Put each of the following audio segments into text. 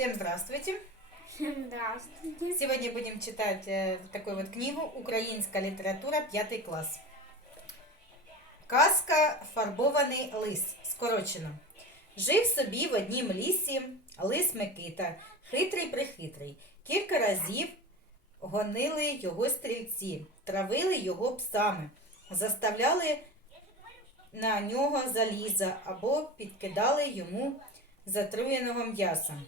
Всем здравствуйте! Здравствуйте. Сегодня будем читать э, такую вот книгу «Украинская литература, пятый класс». Казка Фарбований лис. Скорочено. Жив собі в однім лісі лис Микита, хитрий прихитрий. Кілька разів гонили його стрільці, травили його псами, заставляли на нього заліза або підкидали йому затруєного м'яса.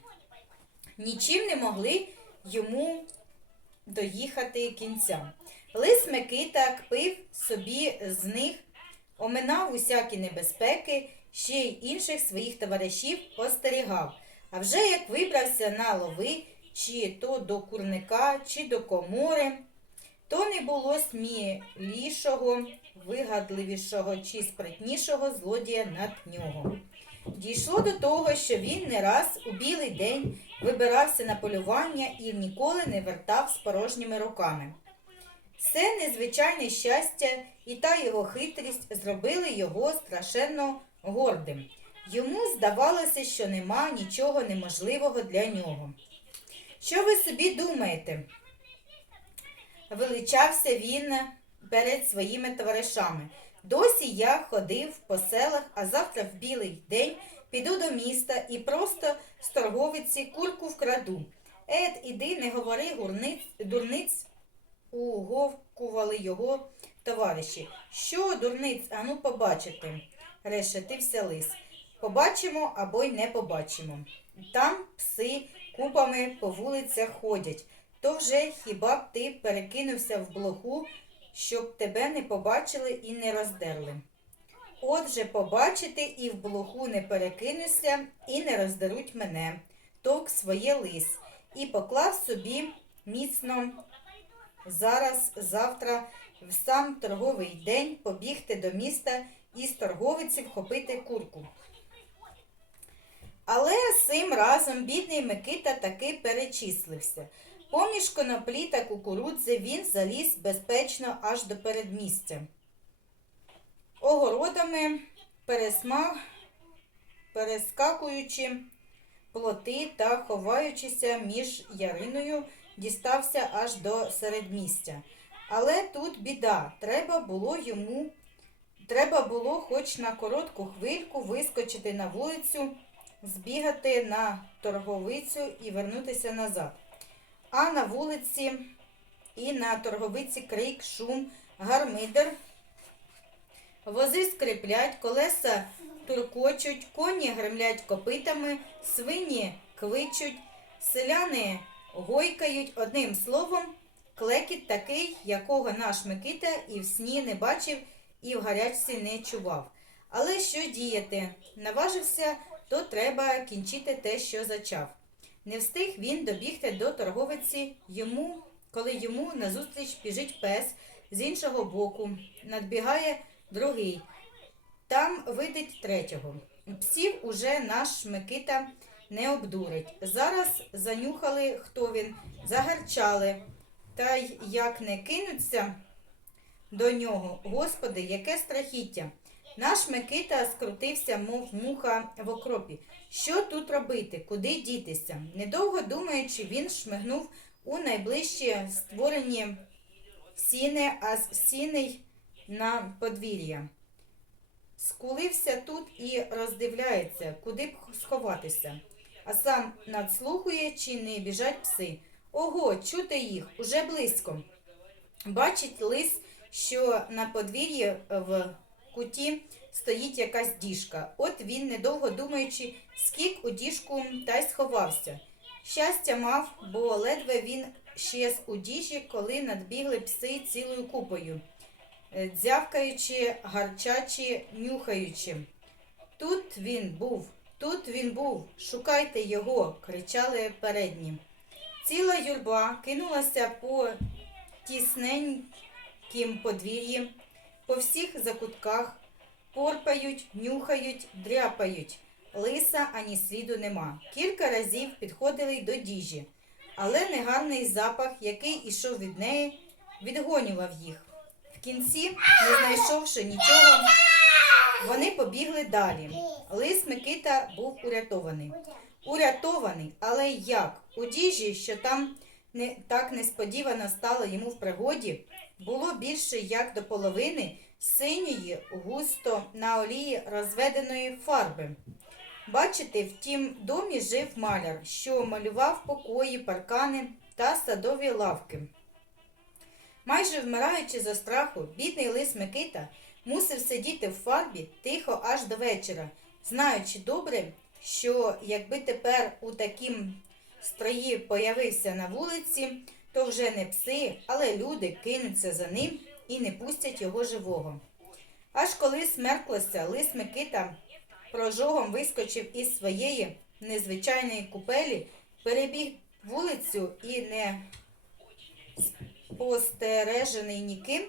Нічим не могли йому доїхати кінця. Лис Микита кпив собі з них, оминав усякі небезпеки, ще й інших своїх товаришів остерігав. А вже як вибрався на лови, чи то до курника, чи до комори, то не було смілішого, вигадливішого чи спритнішого злодія над нього. Дійшло до того, що він не раз у білий день вибирався на полювання і ніколи не вертав з порожніми руками. Це незвичайне щастя і та його хитрість зробили його страшенно гордим. Йому здавалося, що нема нічого неможливого для нього. Що ви собі думаєте? Величався він перед своїми товаришами. Досі я ходив по селах, а завтра в білий день піду до міста і просто з торговиці курку вкраду. Ед, іди, не говори гурниць, дурниць, уговкували його товариші. Що, дурниць, ану побачити, решетився лис. Побачимо або й не побачимо. Там пси купами по вулицях ходять. То вже хіба б ти перекинувся в блоху, щоб тебе не побачили і не роздерли. Отже, побачити і в блоху не перекинуся, і не роздеруть мене, товк своє лис, і поклав собі міцно зараз, завтра, в сам торговий день побігти до міста і з торговиці вхопити курку. Але цим разом бідний Микита таки перечислився. Поміж коноплі та кукурудзи він заліз безпечно аж до передмістя. Огородами пересмаг, перескакуючи плоти та ховаючися між яриною, дістався аж до середмістя. Але тут біда, треба було йому, треба було хоч на коротку хвильку вискочити на вулицю, збігати на торговицю і вернутися назад. А на вулиці і на торговиці крик, шум, гармидер. Вози скриплять, колеса туркочуть, коні гремлять копитами, свині квичуть, селяни гойкають. Одним словом, клекіт такий, якого наш Микита і в сні не бачив, і в гарячці не чував. Але що діяти? Наважився, то треба кінчити те, що зачав. Не встиг він добігти до торговиці йому, коли йому назустріч біжить пес з іншого боку, надбігає другий. Там видить третього. Псів уже наш Микита не обдурить. Зараз занюхали, хто він, загарчали. Та й як не кинуться до нього, Господи, яке страхіття. Наш Микита скрутився, мов муха в окропі. Що тут робити? Куди дітися? Недовго думаючи, він шмигнув у найближчі створені сіни, а з сіней на подвір'я. Скулився тут і роздивляється, куди б сховатися. А сам надслухує, чи не біжать пси. Ого, чути їх уже близько. Бачить лис, що на подвір'ї в куті стоїть якась діжка. От він, недовго думаючи, скік у діжку та й сховався. Щастя мав, бо ледве він щез у діжі, коли надбігли пси цілою купою, е, дзявкаючи, гарчачи, нюхаючи. Тут він був, тут він був, шукайте його, кричали передні. Ціла юрба кинулася по тісненькім подвір'ї, по всіх закутках, порпають, нюхають, дряпають. Лиса ані сліду нема. Кілька разів підходили до діжі, але негарний запах, який ішов від неї, відгонював їх. В кінці, не знайшовши нічого, вони побігли далі. Лис Микита був урятований. Урятований, але як? У діжі, що там не, так несподівано стало йому в пригоді, було більше як до половини синьої, густо на олії розведеної фарби. Бачите, в тім домі жив маляр, що малював покої, паркани та садові лавки. Майже вмираючи за страху, бідний лис Микита мусив сидіти в фарбі тихо аж до вечора, знаючи добре, що якби тепер у такім строї появився на вулиці, то вже не пси, але люди кинуться за ним і не пустять його живого. Аж коли смерклося, лис Микита прожогом вискочив із своєї незвичайної купелі, перебіг вулицю і не спостережений ніким,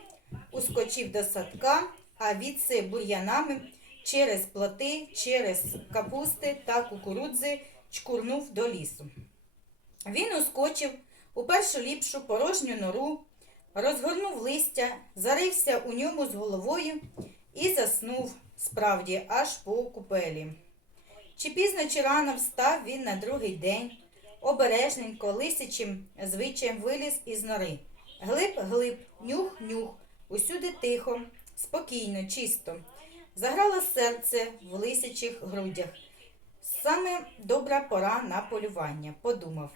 ускочив до садка, а відси бур'янами через плоти, через капусти та кукурудзи чкурнув до лісу. Він ускочив у першу ліпшу порожню нору, розгорнув листя, зарився у ньому з головою і заснув справді аж по купелі. Чи пізно, чи рано встав він на другий день, обережненько, лисячим звичаєм виліз із нори. Глиб-глиб, нюх-нюх, усюди тихо, спокійно, чисто. Заграло серце в лисячих грудях. Саме добра пора на полювання, подумав.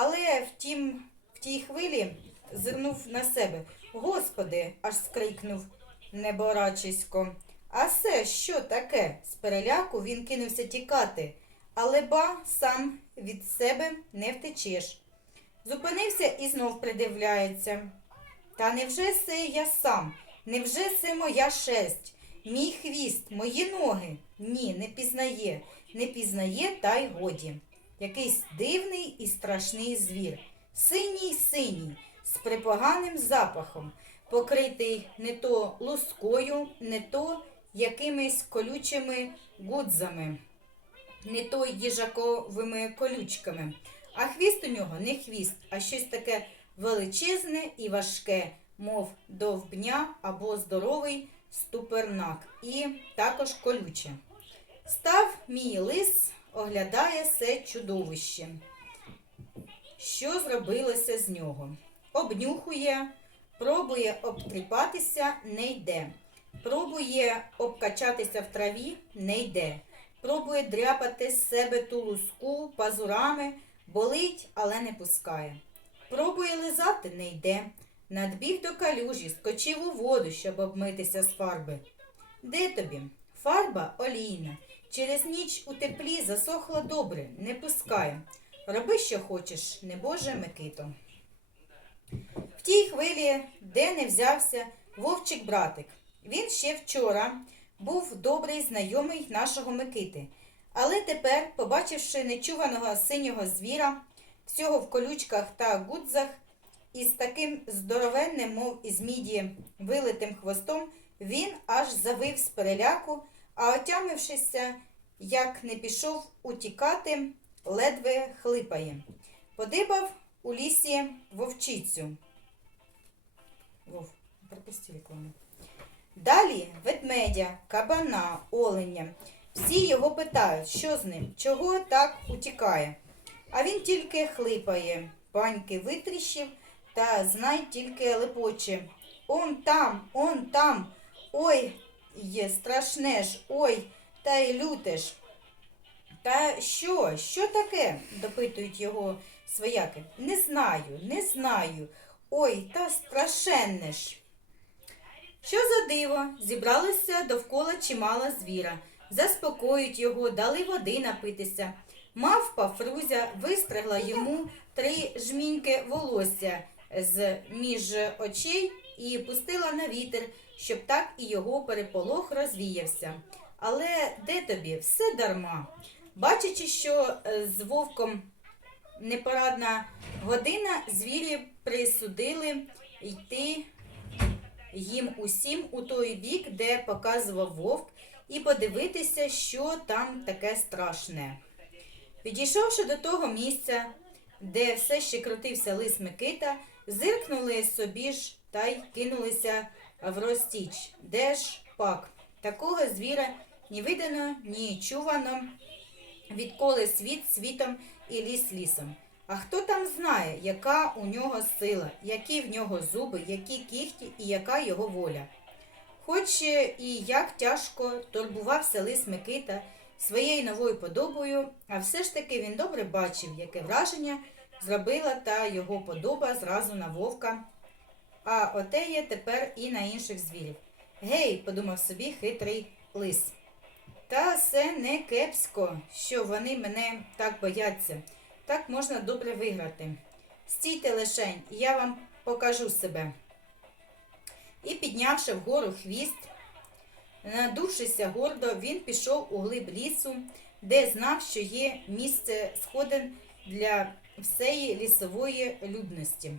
Але втім, в тій хвилі зирнув на себе. Господи, аж скрикнув неборачисько. А це що таке? З переляку він кинувся тікати, але ба сам від себе не втечеш. Зупинився і знов придивляється. Та невже це я сам? Невже це моя шерсть? Мій хвіст, мої ноги? Ні, не пізнає, не пізнає, та й годі. Якийсь дивний і страшний звір. Синій синій, з припоганим запахом, покритий не то лускою, не то якимись колючими гудзами, не то їжаковими колючками. А хвіст у нього не хвіст, а щось таке величезне і важке, мов довбня або здоровий ступернак, і також колюче. Став мій лис, оглядає се чудовище. Що зробилося з нього? Обнюхує, пробує обтріпатися, не йде. Пробує обкачатися в траві, не йде. Пробує дряпати з себе ту луску пазурами, болить, але не пускає. Пробує лизати, не йде. Надбіг до калюжі, скочив у воду, щоб обмитися з фарби. Де тобі? Фарба олійна. Через ніч у теплі засохла добре, не пускає. Роби, що хочеш, небоже Микито. В тій хвилі, де не взявся вовчик братик. Він ще вчора був добрий знайомий нашого Микити. Але тепер, побачивши нечуваного синього звіра, всього в колючках та гудзах, із таким здоровенним, мов із міді, вилитим хвостом, він аж завив з переляку, а отямившися, як не пішов утікати, ледве хлипає. Подибав у лісі вовчицю. Вов, пропусти рекламу. Далі ведмедя, кабана, оленя. Всі його питають, що з ним, чого так утікає. А він тільки хлипає, паньки витріщив та знай тільки лепоче. Он там, он там, ой, є страшне ж, ой, та й люте ж. Та що, що таке? допитують його свояки. Не знаю, не знаю. Ой, та страшенне ж. Що за диво? Зібралося довкола чимало звіра. Заспокоюють його, дали води напитися. Мавпа Фрузя вистригла йому три жміньки волосся з між очей і пустила на вітер, щоб так і його переполох розвіявся. Але де тобі? Все дарма. Бачачи, що е, з вовком непорадна година, звірі присудили йти їм усім у той бік, де показував вовк, і подивитися, що там таке страшне. Підійшовши до того місця, де все ще крутився лис Микита, зиркнули собі ж та й кинулися в. Де ж пак? Такого звіра ні видано, ні чувано відколи світ світом і ліс лісом. А хто там знає, яка у нього сила, які в нього зуби, які кіхті і яка його воля? Хоч е, і як тяжко турбувався лис Микита своєю новою подобою, а все ж таки він добре бачив, яке враження зробила та його подоба зразу на вовка, а оте є тепер і на інших звірів. Гей, подумав собі хитрий лис. Та це не кепсько, що вони мене так бояться. Так можна добре виграти. Стійте лишень, я вам покажу себе. І піднявши вгору хвіст, надувшися гордо, він пішов у глиб лісу, де знав, що є місце сходин для всієї лісової людності.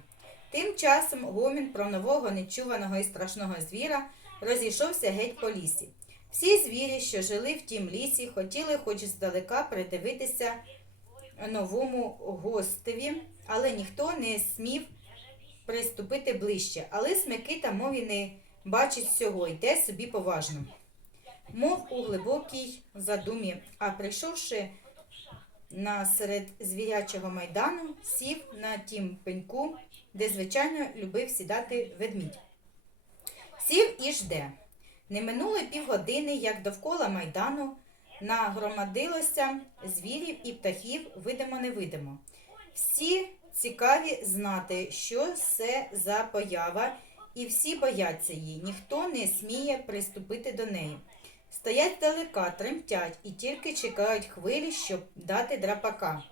Тим часом гомін про нового нечуваного і страшного звіра розійшовся геть по лісі. Всі звірі, що жили в тім лісі, хотіли хоч здалека придивитися новому гостеві, але ніхто не смів приступити ближче. Але Микита, мов і не бачить всього, йде собі поважно, мов у глибокій задумі, а прийшовши на серед звірячого майдану, сів на тім пеньку, де, звичайно, любив сідати ведмідь. Сів і жде. Не минуло півгодини, як довкола майдану нагромадилося звірів і птахів видимо-невидимо. Всі цікаві знати, що це за поява, і всі бояться її, ніхто не сміє приступити до неї. Стоять далека, тремтять і тільки чекають хвилі, щоб дати драпака.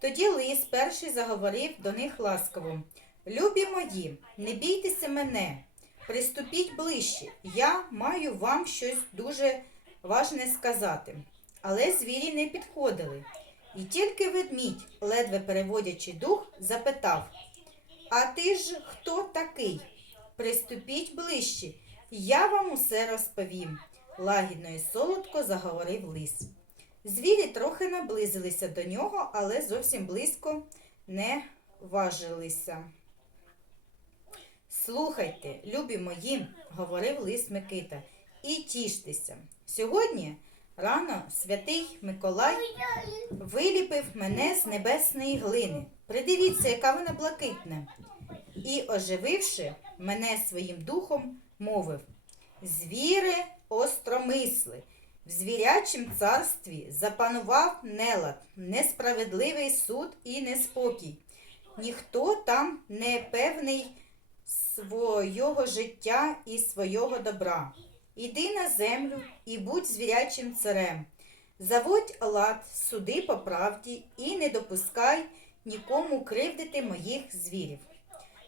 Тоді лис перший заговорив до них ласково. Любі мої, не бійтеся мене, приступіть ближче. Я маю вам щось дуже важне сказати. Але звірі не підходили. І тільки ведмідь, ледве переводячи дух, запитав А ти ж хто такий? Приступіть ближче, я вам усе розповім, лагідно і солодко заговорив лис. Звірі трохи наблизилися до нього, але зовсім близько не важилися. Слухайте, любі мої, говорив лис Микита, і тіштеся. Сьогодні рано святий Миколай виліпив мене з небесної глини. Придивіться, яка вона блакитна. І, ожививши мене своїм духом, мовив Звіри остромисли, в звірячім царстві запанував нелад, несправедливий суд і неспокій. Ніхто там не певний свого життя і свого добра. Іди на землю і будь звірячим царем. Заводь лад, суди по правді і не допускай нікому кривдити моїх звірів.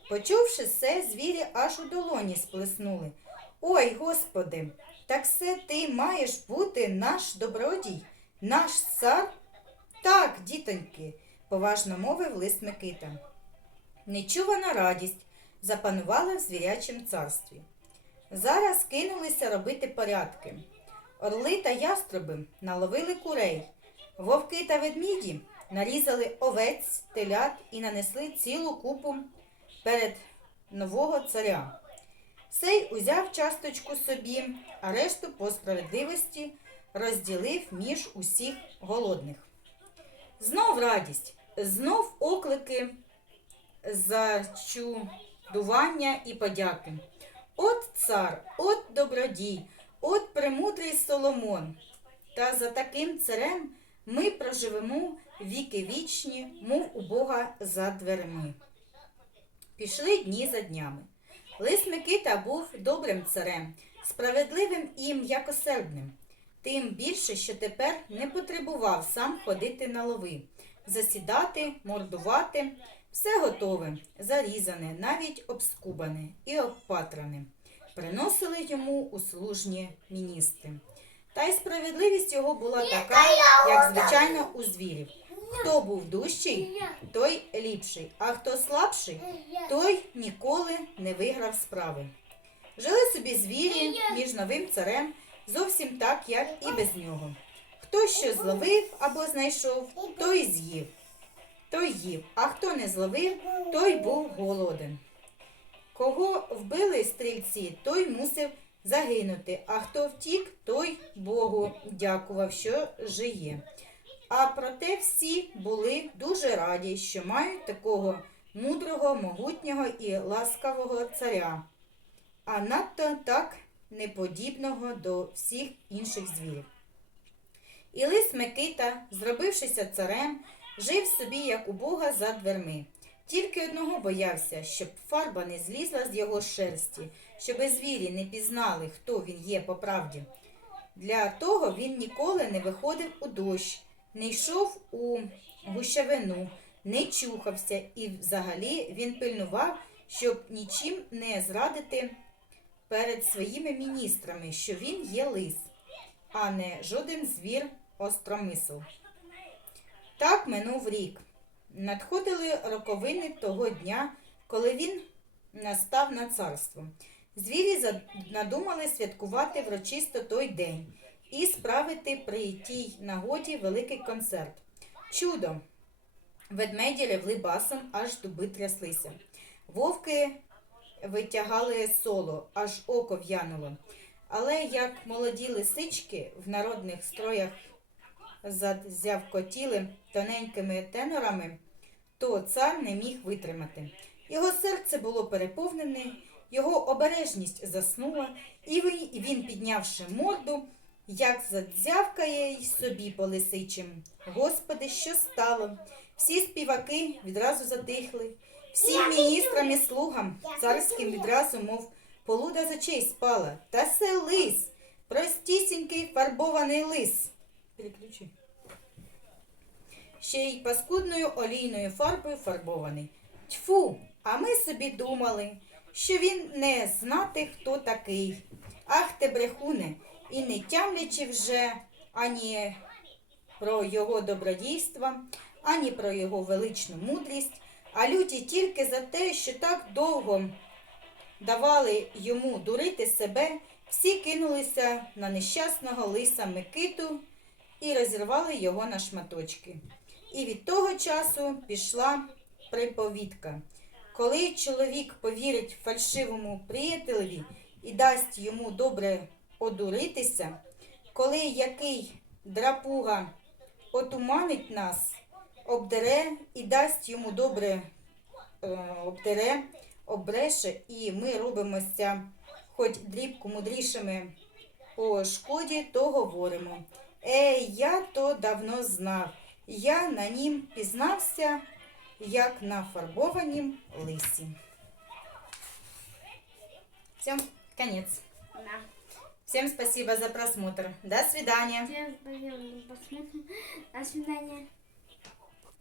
Почувши це, звірі аж у долоні сплеснули. Ой, Господи, так це ти маєш бути наш добродій, наш цар? Так, дітоньки, поважно мовив лис Микита. Нечувана радість запанувала в звірячім царстві. Зараз кинулися робити порядки. Орли та яструби наловили курей, вовки та ведміді нарізали овець, телят і нанесли цілу купу перед нового царя. Сей узяв часточку собі, а решту по справедливості розділив між усіх голодних. Знов радість, знов оклики зачудування і подяки. От цар, от добродій, от премудрий Соломон. Та за таким царем ми проживемо віки вічні, мов у Бога за дверми. Пішли дні за днями. Лис Микита був добрим царем, справедливим і м'якосердним. Тим більше, що тепер не потребував сам ходити на лови, засідати, мордувати. Все готове, зарізане, навіть обскубане і обпатране. Приносили йому услужні міністри. Та й справедливість його була така, як звичайно у звірів. Хто був дужчий, той ліпший, а хто слабший, той ніколи не виграв справи. Жили собі звірі між новим царем зовсім так, як і без нього. Хто що зловив або знайшов, той з'їв. Той їв, а хто не зловив, той був голоден. Кого вбили стрільці, той мусив загинути, а хто втік, той Богу дякував, що жиє. А проте всі були дуже раді, що мають такого мудрого, могутнього і ласкавого царя, а надто так неподібного до всіх інших звірів. І лис Микита, зробившися царем, жив собі, як у Бога, за дверми. Тільки одного боявся, щоб фарба не злізла з його шерсті, щоби звірі не пізнали, хто він є по правді. Для того він ніколи не виходив у дощ, не йшов у гущавину, не чухався і взагалі він пильнував, щоб нічим не зрадити перед своїми міністрами, що він є лис, а не жоден звір остромисл. Так минув рік. Надходили роковини того дня, коли він настав на царство. Звірі надумали святкувати врочисто той день і справити при тій нагоді великий концерт. Чудо! Ведмеді ревли басом, аж дуби тряслися. Вовки витягали соло, аж око в'януло. Але як молоді лисички в народних строях зазявкотіли тоненькими тенорами, то цар не міг витримати. Його серце було переповнене, його обережність заснула, і він, піднявши морду, як задзявкає й собі по лисичим. Господи, що стало? Всі співаки відразу затихли, всім міністрам і слугам царським відразу, мов полуда з очей спала. Та це лис, простісінький фарбований лис. Переключи ще й паскудною олійною фарбою фарбований. Тьфу, а ми собі думали, що він не знати, хто такий. Ах ти брехуне, і не тямлячи вже ані про його добродійства, ані про його величну мудрість, а люті тільки за те, що так довго давали йому дурити себе, всі кинулися на нещасного лиса Микиту і розірвали його на шматочки. І від того часу пішла приповідка. Коли чоловік повірить фальшивому приятелеві і дасть йому добре одуритися, коли який драпуга отуманить нас, обдере і дасть йому добре е, обдере, обреше, і ми робимося хоч дрібку мудрішими по шкоді, то говоримо. Е, я то давно знав. Я на нім пізнався, як на фарбованім лисі. Все, конец. Да. Всем спасибо за просмотр. До свидания. Всем спасибо за просмотр. До свидания.